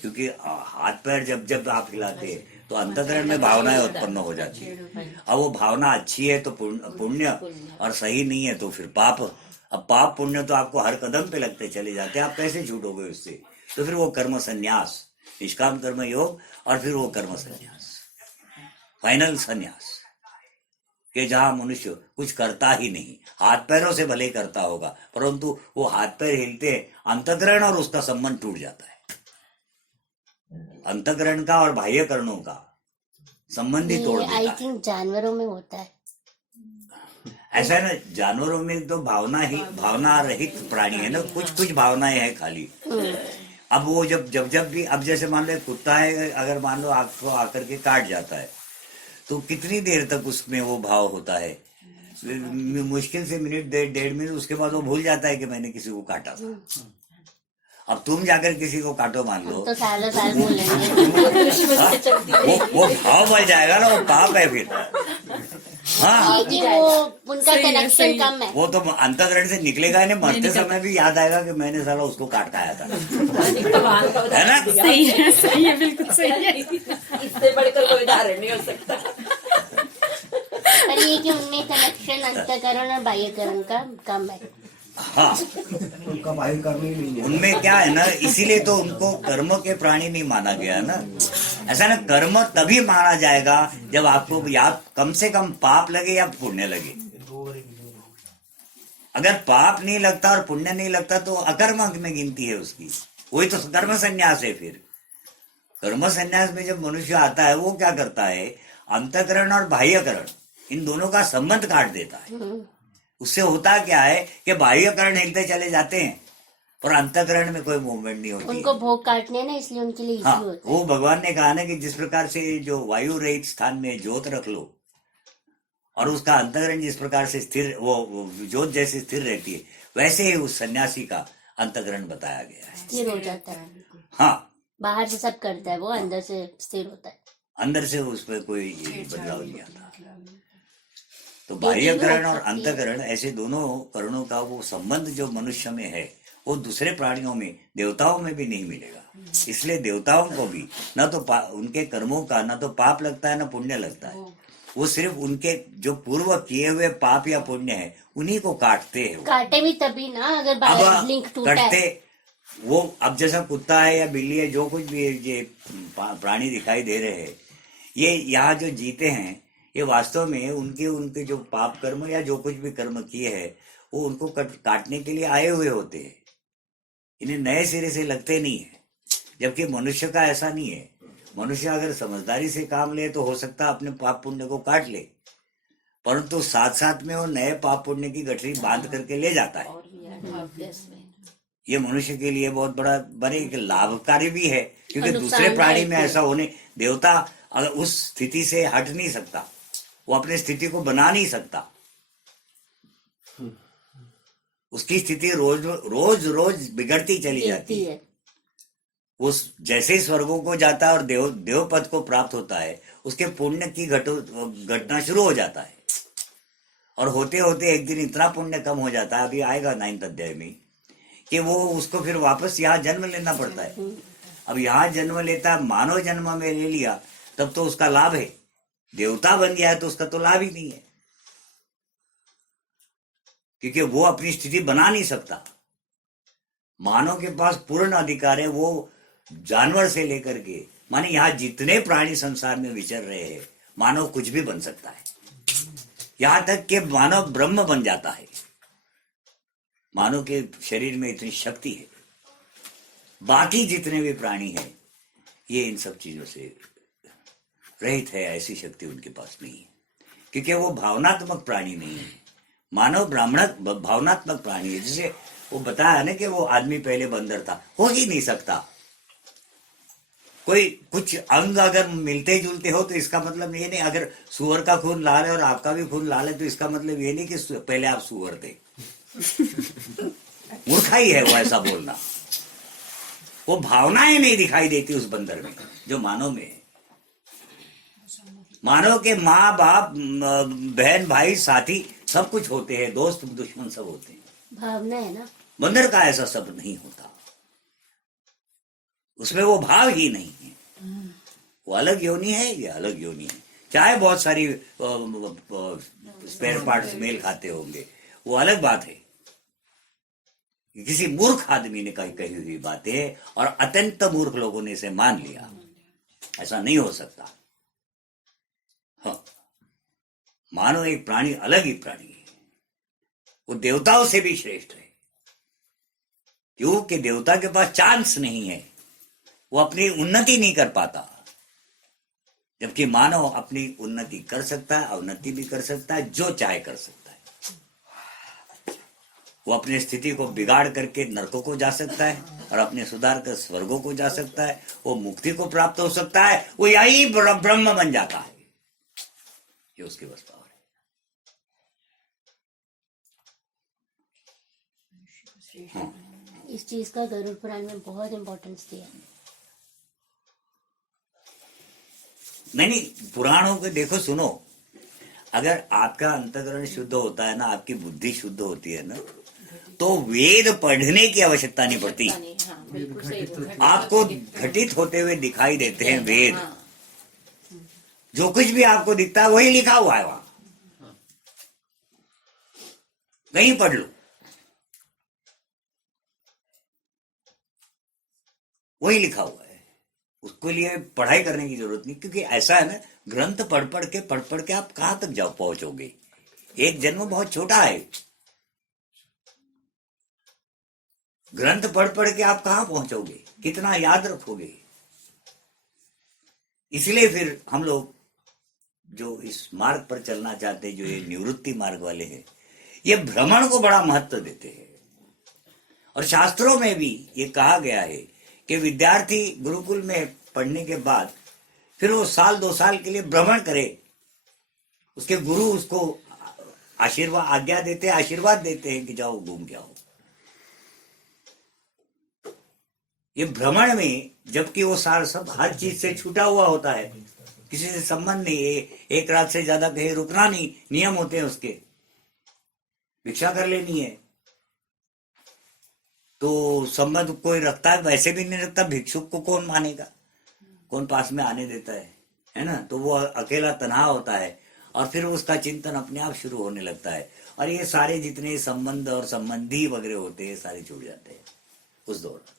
क्योंकि हाथ पैर जब जब आप हिलाते हैं तो अंतःकरण में भावनाएं उत्पन्न हो जाती है। अब वो भावना अच्छी है तो पुण्य, और सही नहीं है तो फिर पाप। अब पाप पुण्य तो आपको हर कदम पे लगते चले जाते हैं, आप कैसे छूटोगे उससे? तो फिर वो कर्म संन्यास, निष्काम कर्म योग, और फिर वो कर्म संन्यास, फाइनल संन्यास, कि जहां मनुष्य कुछ करता ही नहीं, हाथ पैरों से भले करता होगा परंतु वो हाथ पैर हिलते हैं, अंतःकरण और उसका संबंध टूट जाता है। अंतःकरण का और बाह्य करणों का संबंध ही तोड़ देता आई है। थिंक जानवरों में होता है। ऐसा है ना, जानवरों में तो भावना रहित प्राणी है ना, कुछ कुछ भावनाएं हैं खाली। अब वो जब भी, अब जैसे मान लो कुत्ता है, अगर मान लो आपको आकर के काट जाता है तो कितनी देर तक उसमें वो भाव होता है? मुश्किल से मिनट, 1.5 मिनट, उसके बाद वो भूल जाता है कि मैंने किसी को काटा था। अब तुम जाकर किसी को काटो मान लो तो सालों साल बोलेंगे। वो भाव बढ़ जाएगा ना, वो पाप है फिर। हाँ, कि वो उनका कनेक्शन कम है। वो तो अंतःकरण से निकलेगा नहीं, मरते समय भी याद आएगा कि मैंने साला उसको काट खाया था, है ना? सही है, बिल्कुल सही है। इससे बढ़कर कोई उदाहरण नहीं हो सकता। पर ये कि उनमें कनेक्शन अंतःकरण और बाह्यकरण का कम है। हाँ, उनका बाह्य कर्म ही नहीं है। उनमें क्या है ना, इसीलिए तो उनको कर्म के प्राणी नहीं माना गया ना। ऐसा ना, कर्म तभी माना जाएगा जब आपको या कम से कम पाप लगे या पुण्य लगे। अगर पाप नहीं लगता और पुण्य नहीं लगता तो अकर्म में गिनती है उसकी। वही तो कर्म संन्यास है। फिर कर्म संन्यास में जब मनुष्य आता है, वो क्या करता है, अंतःकरण और बाह्यकरण इन दोनों का संबंध काट देता है। उससे होता क्या है कि बाह्यकरण हिलते चले जाते हैं और अंतःकरण में कोई मूवमेंट नहीं होती। उनको भोग काटने ना, इसलिए उनके लिए इजी हाँ, होता वो भगवान ने कहा ना कि जिस प्रकार से जो वायु रहित स्थान में ज्योत रख लो और उसका अंतःकरण जिस प्रकार से स्थिर, वो ज्योत जैसे स्थिर रहती है, वैसे ही उस सन्यासी का अंतःकरण बताया गया है। स्थिर हो जाता है। हाँ, बाहर से सब करता है, वो अंदर से स्थिर होता है। अंदर से उसमें कोई बदलाव नहीं आता। तो बाह्यकरण और अंतःकरण, ऐसे दोनों करणों का वो संबंध जो मनुष्य में है, वो दूसरे प्राणियों में, देवताओं में भी नहीं मिलेगा। इसलिए देवताओं को भी न तो उनके कर्मों का न तो पाप लगता है न पुण्य लगता है। वो सिर्फ उनके जो पूर्व किए हुए पाप या पुण्य है उन्हीं को काटते हैं। काटे भी तभी ना, अगर अब लिंक टूटा कटते है। वो, अब जैसा कुत्ता है या बिल्ली है, जो कुछ भी ये प्राणी दिखाई दे रहे हैं, ये यहाँ जो जीते हैं, ये वास्तव में उनके जो पाप कर्म या जो कुछ भी कर्म किए हैं वो उनको काटने के लिए आए हुए होते हैं। इन्हें नए सिरे से लगते नहीं है। जबकि मनुष्य का ऐसा नहीं है। मनुष्य अगर समझदारी से काम ले तो हो सकता है अपने पाप पुण्य को काट ले, परंतु साथ साथ में वो नए पाप पुण्य की गठरी बांध करके ले जाता है। ये मनुष्य के लिए बहुत बड़े एक लाभकारी भी है, क्योंकि दूसरे प्राणी में ऐसा होने, देवता अगर उस स्थिति से हट नहीं सकता, वो अपनी स्थिति को बना नहीं सकता। उसकी स्थिति रोज रोज बिगड़ती चली जाती है। वो जैसे ही स्वर्गों को जाता है और देव पद को प्राप्त होता है, उसके पुण्य की घटना शुरू हो जाता है। और होते होते एक दिन इतना पुण्य कम हो जाता है, अभी आएगा 9th अध्याय में, कि वो उसको फिर वापस यहाँ जन्म लेना पड़ता है। अब यहाँ जन्म लेता है, मानव जन्म में ले लिया तब तो उसका लाभ है, देवता बन गया है तो उसका तो लाभ ही नहीं है, क्योंकि वो अपनी स्थिति बना नहीं सकता। मानव के पास पूर्ण अधिकार है, वो जानवर से लेकर के, माने यहाँ जितने प्राणी संसार में विचर रहे हैं, मानव कुछ भी बन सकता है। यहाँ तक कि मानव ब्रह्म बन जाता है। मानव के शरीर में इतनी शक्ति है। बाकी जितने भी प्राणी हैं, ये इन सब चीजों से रहित है, ऐसी शक्ति उनके पास नहीं है, क्योंकि वो भावनात्मक प्राणी नहीं है। मानव भावनात्मक प्राणी है। जिसे वो बताया ना कि वो आदमी पहले बंदर था, हो ही नहीं सकता। कोई कुछ अंग अगर मिलते जुलते हो तो इसका मतलब ये नहीं, अगर सुअर का खून लाल है और आपका भी खून लाल है तो इसका मतलब ये नहीं कि पहले आप सुअर थे। मूर्खाई है वो ऐसा बोलना। वो भावनाएं नहीं दिखाई देती उस बंदर में जो मानव में है। मानव के माँ बाप, बहन भाई, साथी सब कुछ होते हैं, दोस्त दुश्मन सब होते हैं। भावना है ना। मंदिर का ऐसा सब नहीं होता, उसमें वो भाव ही नहीं है। वो अलग योनि है, ये अलग योनि है। चाहे बहुत सारी स्पेयर पार्ट्स मेल खाते होंगे, वो अलग बात है। किसी मूर्ख आदमी ने कही हुई बातें है और अत्यंत मूर्ख लोगों ने इसे मान लिया। ऐसा नहीं हो सकता। हाँ, मानो एक प्राणी अलग ही प्राणी है, वो देवताओं से भी श्रेष्ठ है, क्योंकि देवता के पास चांस नहीं है, वो अपनी उन्नति नहीं कर पाता, जबकि मानव अपनी उन्नति कर सकता है, अवनति भी कर सकता है, जो चाहे कर सकता है। वो अपनी स्थिति को बिगाड़ करके नरकों को जा सकता है और अपने सुधार कर स्वर्गों को जा सकता है। वो मुक्ति को प्राप्त हो सकता है, वो यही ब्रह्म बन जाता है। ये उसके बस पावर है। इस चीज का गरुड़ पुराण में बहुत इंपॉर्टेंस दिया है। नहीं, पुराणों को देखो, सुनो। अगर आपका अंतःकरण शुद्ध होता है ना, आपकी बुद्धि शुद्ध होती है ना, तो वेद पढ़ने की आवश्यकता नहीं पड़ती। हाँ, बिल्कुल सही बोला। आपको घटित होते हुए दिखाई देते हैं वेद। जो कुछ भी आपको दिखता है वही लिखा हुआ है वहां, कहीं पढ़ लो, वही लिखा हुआ है। उसके लिए पढ़ाई करने की जरूरत नहीं, क्योंकि ऐसा है ना, ग्रंथ पढ़ पढ़ के आप कहां तक जाओ पहुंचोगे। एक जन्म बहुत छोटा है, ग्रंथ पढ़ के आप कहां पहुंचोगे, कितना याद रखोगे। इसलिए फिर हम लोग जो इस मार्ग पर चलना चाहते हैं, जो ये निवृत्ति मार्ग वाले हैं, ये भ्रमण को बड़ा महत्व देते हैं। और शास्त्रों में भी ये कहा गया है कि विद्यार्थी गुरुकुल में पढ़ने के बाद फिर वो साल 2 साल के लिए भ्रमण करे, उसके गुरु उसको आज्ञा देते हैं, आशीर्वाद देते हैं कि जाओ घूम के आओ। ये भ्रमण में, जबकि वो साल सब हर चीज से छूटा हुआ होता है, किसी से संबंध नहीं है, एक रात से ज्यादा कहीं रुकना नहीं, नियम होते हैं उसके, भिक्षा कर लेनी है, तो संबंध कोई रखता है, वैसे भी नहीं रखता। भिक्षुक को कौन मानेगा, कौन पास में आने देता है ना। तो वो अकेला तन्हा होता है और फिर उसका चिंतन अपने आप शुरू होने लगता है, और ये सारे जितने संबंध और संबंधी वगैरह होते हैं सारे छूट जाते हैं उस दौरान।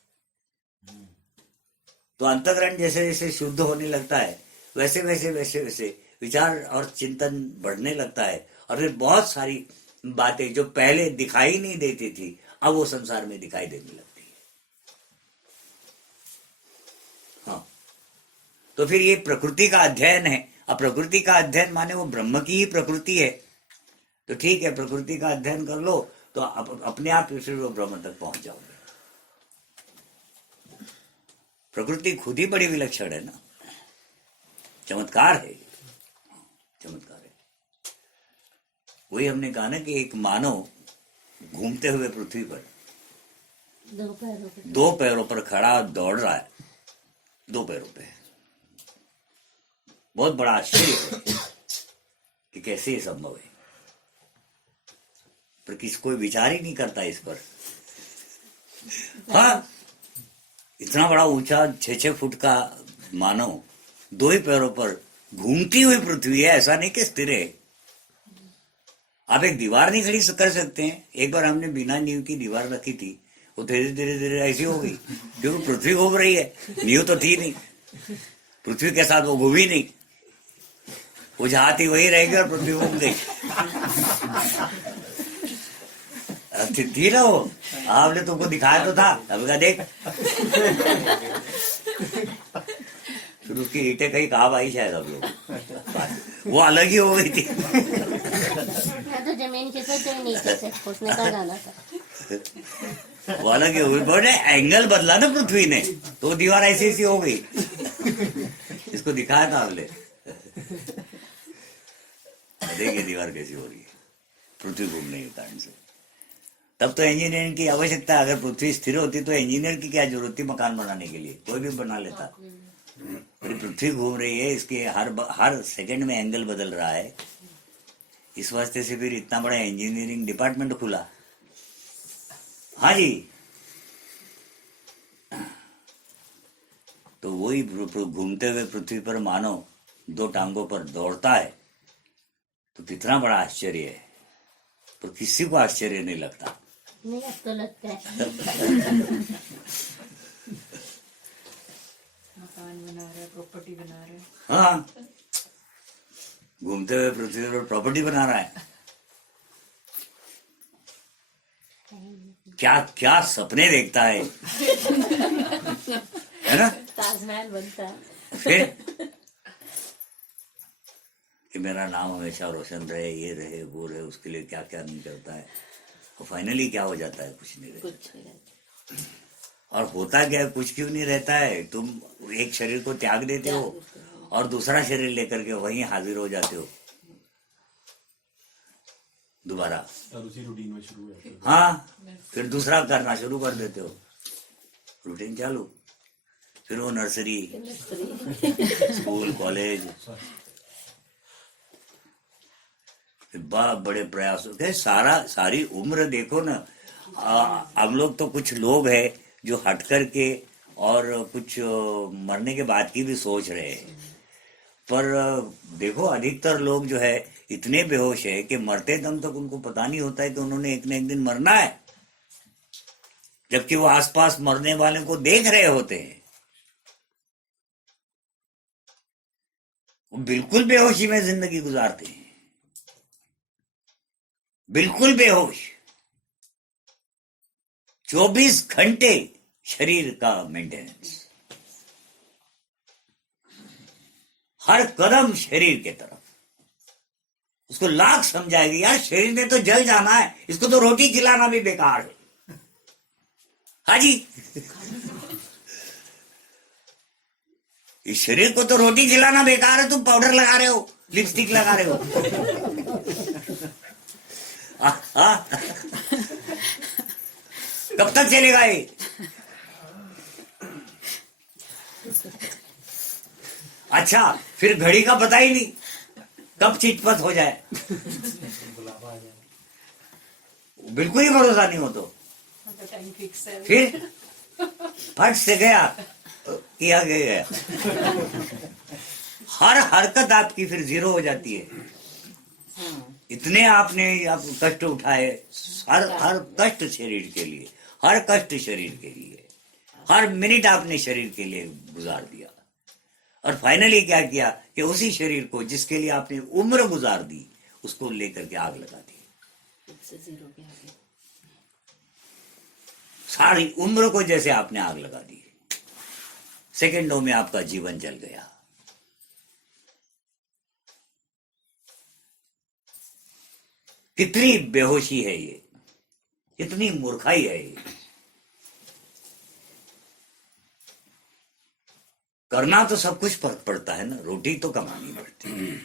तो अंतःकरण जैसे जैसे शुद्ध होने लगता है, वैसे वैसे विचार और चिंतन बढ़ने लगता है, और फिर बहुत सारी बातें जो पहले दिखाई नहीं देती थी, अब वो संसार में दिखाई देने लगती है। हाँ, तो फिर ये प्रकृति का अध्ययन है। अब प्रकृति का अध्ययन माने वो ब्रह्म की ही प्रकृति है, तो ठीक है, प्रकृति का अध्ययन कर लो तो अपने आप फिर वो ब्रह्म तक पहुंच जाओगे। प्रकृति खुद ही बड़ी विलक्षण है ना, चमत्कार है, चमत्कार है। वही हमने कहा ना कि एक मानव घूमते हुए पृथ्वी पर 2 पैरों पर खड़ा दौड़ रहा है, 2 पैरों पे। बहुत बड़ा आश्चर्य है कि कैसे ये संभव है, पर कोई विचार ही नहीं करता इस पर। हाँ, इतना बड़ा ऊंचा 6-6 फुट का मानव 2 ही पैरों पर घूमती हुई पृथ्वी है, ऐसा नहीं कि स्थिर है। आप एक दीवार नहीं खड़ी कर सकते हैं। एक बार हमने बिना नींव की दीवार रखी थी, वो धीरे धीरे ऐसी हो गई, क्योंकि पृथ्वी घूम रही है, नींव तो थी नहीं, पृथ्वी के साथ वो घूमी नहीं, वो जहां थी वही रह गई और पृथ्वी घूम गई। थी ना वो, आपने तुमको दिखाया तो था, अब का देख। फिर उसकी ईंटें कहीं काम आई शायद, अब लोग वो अलग ही हो गई थी। तो जमीन के से नीचे से उसने कहा जाना था, वो अलग ही हो गई, बट एंगल बदला ना पृथ्वी ने, तो दीवार ऐसी ऐसी हो गई। इसको दिखाया था हमने, देखिए दीवार कैसी हो रही है पृथ्वी घूमने के कारण से। तब तो इंजीनियरिंग की आवश्यकता है। अगर पृथ्वी स्थिर होती तो इंजीनियर की क्या जरूरत थी मकान बनाने के लिए, कोई भी बना लेता। पृथ्वी घूम रही है, इसके हर सेकंड में एंगल बदल रहा है, इस वास्ते से फिर इतना बड़ा इंजीनियरिंग डिपार्टमेंट खुला। हाँ जी, तो वही घूमते हुए पृथ्वी पर मानव 2 टांगों पर दौड़ता है, तो कितना बड़ा आश्चर्य है। तो किसी को आश्चर्य नहीं लगता। नहीं, अब तो लगता है। मकान बना रहा है, प्रॉपर्टी बना रहा है। हाँ, घूमते हुए पृथ्वी पर प्रॉपर्टी बना रहा है। क्या क्या सपने देखता है ना? ताजमहल बनता है। फिर कि मेरा नाम हमेशा रोशन रहे, ये रहे वो रहे, उसके लिए क्या क्या नहीं करता है, और फाइनली क्या हो जाता है? कुछ नहीं रहता। कुछ नहीं रहता। और होता क्या है? कुछ क्यों नहीं रहता है? तुम एक शरीर को त्याग देते हो और दूसरा शरीर लेकर के वहीं हाजिर हो जाते हो दोबारा। और उसी रूटीन में शुरू है। हाँ, फिर दूसरा करना शुरू कर देते हो, रूटीन चालू। फिर वो नर्सरी, स्कूल, कॉलेज, बड़े प्रयासों के सारी उम्र देखो ना। हम लोग तो कुछ लोग हैं जो हट करके और कुछ मरने के बाद की भी सोच रहे हैं, पर देखो अधिकतर लोग जो है इतने बेहोश है कि मरते दम तक उनको पता नहीं होता है कि उन्होंने एक न एक दिन मरना है, जबकि वो आसपास मरने वाले को देख रहे होते हैं। वो बिल्कुल बेहोशी में जिंदगी गुजारते हैं, बिल्कुल बेहोश। 24 घंटे शरीर का मेंटेनेंस, हर कदम शरीर के तरफ। उसको लाख समझाएगी, यार शरीर ने तो जल जाना है, इसको तो रोटी खिलाना भी बेकार है। हाँ जी, इस शरीर को तो रोटी खिलाना बेकार है, तुम पाउडर लगा रहे हो, लिपस्टिक लगा रहे हो। कब तक चलेगा ये? अच्छा, फिर घड़ी का पता ही नहीं कब चिटपट हो जाए, बिल्कुल ही भरोसा नहीं हो। तो टाइम फिक्स है। फिर फट से गया, किया गया, हर हरकत आपकी फिर जीरो हो जाती है। इतने आपने आप कष्ट उठाए, हर कष्ट शरीर के लिए, हर कष्ट शरीर के लिए, हर मिनट आपने शरीर के लिए गुजार दिया, और फाइनली क्या किया कि उसी शरीर को जिसके लिए आपने उम्र गुजार दी, उसको लेकर के आग लगा दी। सारी उम्र को जैसे आपने आग लगा दी, सेकंडों में आपका जीवन जल गया। कितनी बेहोशी है ये, कितनी मूर्खाई है ये। करना तो सब कुछ पड़ता है ना, रोटी तो कमानी पड़ती है।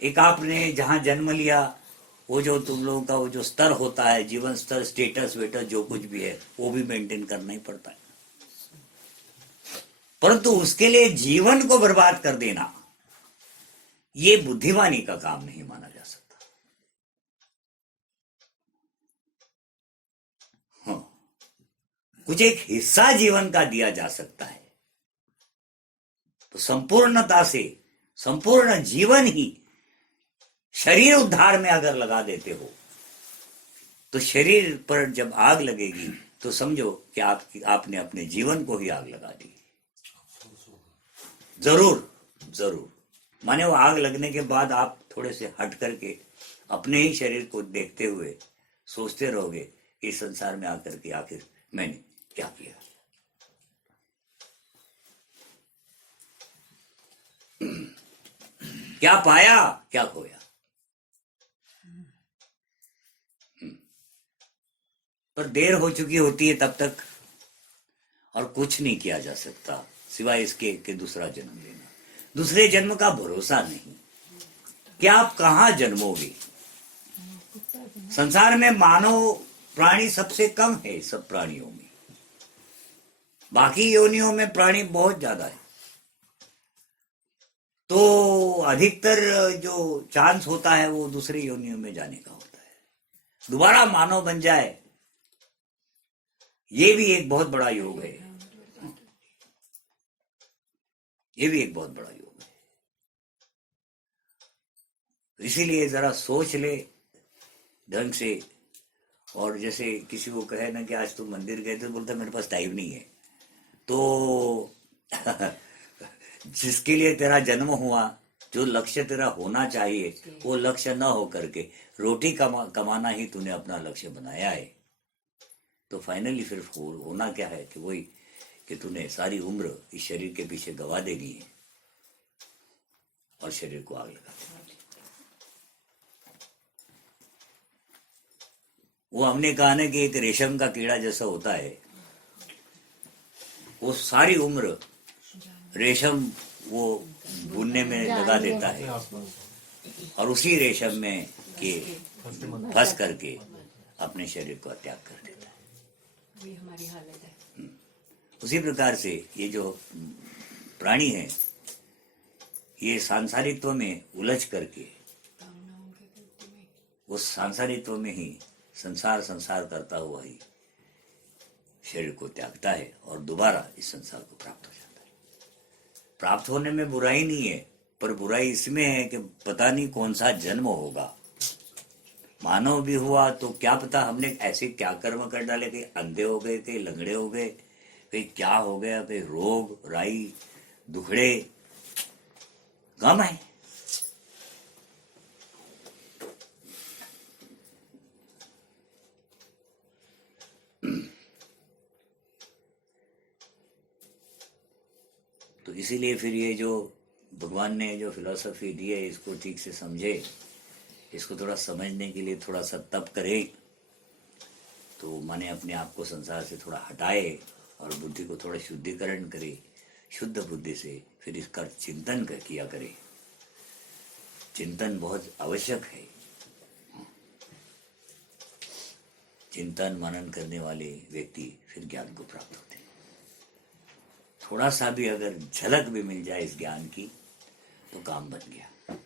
एक आपने जहां जन्म लिया, वो जो तुम लोगों का वो जो स्तर होता है, जीवन स्तर, स्टेटस वेटस जो कुछ भी है, वो भी मेंटेन करना ही पड़ता है। परंतु उसके लिए जीवन को बर्बाद कर देना, ये बुद्धिमानी का काम नहीं माना जा सकता। हाँ, कुछ एक हिस्सा जीवन का दिया जा सकता है, तो संपूर्णता से संपूर्ण जीवन ही शरीर उद्धार में अगर लगा देते हो, तो शरीर पर जब आग लगेगी तो समझो कि आपने अपने जीवन को ही आग लगा दी। जरूर जरूर, माने वो आग लगने के बाद आप थोड़े से हट करके अपने ही शरीर को देखते हुए सोचते रहोगे, इस संसार में आकर के आखिर मैंने क्या किया। क्या पाया, क्या खोया। पर देर हो चुकी होती है तब तक, और कुछ नहीं किया जा सकता सिवाय इसके कि दूसरा जन्म लेना। दूसरे जन्म का भरोसा नहीं कि आप कहां जन्मोगे। संसार में मानव प्राणी सबसे कम है सब प्राणियों में, बाकी योनियों में प्राणी बहुत ज्यादा है। तो अधिकतर जो चांस होता है वो दूसरी योनियों में जाने का होता है, दोबारा मानव बन जाए। ये भी एक बहुत बड़ा योग है, ये भी एक बहुत बड़ा योग है। इसीलिए जरा सोच ले ढंग से। और जैसे किसी को कहे ना कि आज तुम मंदिर गए थे, बोलता मेरे पास टाइम नहीं है, तो जिसके लिए तेरा जन्म हुआ, जो लक्ष्य तेरा होना चाहिए, वो लक्ष्य न हो करके रोटी कमाना ही तूने अपना लक्ष्य बनाया है, तो फाइनली फिर होना क्या है कि वही कि तूने सारी उम्र इस शरीर के पीछे गवा देनी है और शरीर को आग लगा देनी है। वो हमने कहा ना कि एक रेशम का कीड़ा जैसा होता है, वो सारी उम्र रेशम वो बुनने में लगा देता है और उसी रेशम में के फंस करके अपने शरीर को त्याग कर देता है। ये हमारी हालत है। उसी प्रकार से ये जो प्राणी है, ये सांसारित्व में उलझ करके उस सांसारित्व में ही संसार करता हुआ ही शरीर को त्यागता है और दोबारा इस संसार को प्राप्त हो जाता है। प्राप्त होने में बुराई नहीं है, पर बुराई इसमें है कि पता नहीं कौन सा जन्म होगा। मानव भी हुआ तो क्या पता हमने ऐसे क्या कर्म कर डाले, कहीं अंधे हो गए, कहीं लंगड़े हो गए, कहीं क्या हो गया, कहीं रोग राई दुखड़े गम है। तो इसीलिए फिर ये जो भगवान ने जो फिलॉसफी दी है, इसको ठीक से समझे, इसको थोड़ा समझने के लिए थोड़ा सा तप करे, तो माने अपने आप को संसार से थोड़ा हटाए और बुद्धि को थोड़ा शुद्धिकरण करे, शुद्ध बुद्धि से फिर इसका चिंतन किया करे। चिंतन बहुत आवश्यक है। चिंतन मनन करने वाले व्यक्ति फिर ज्ञान को प्राप्त होते हैं। थोड़ा सा भी अगर झलक भी मिल जाए इस ज्ञान की तो काम बन गया।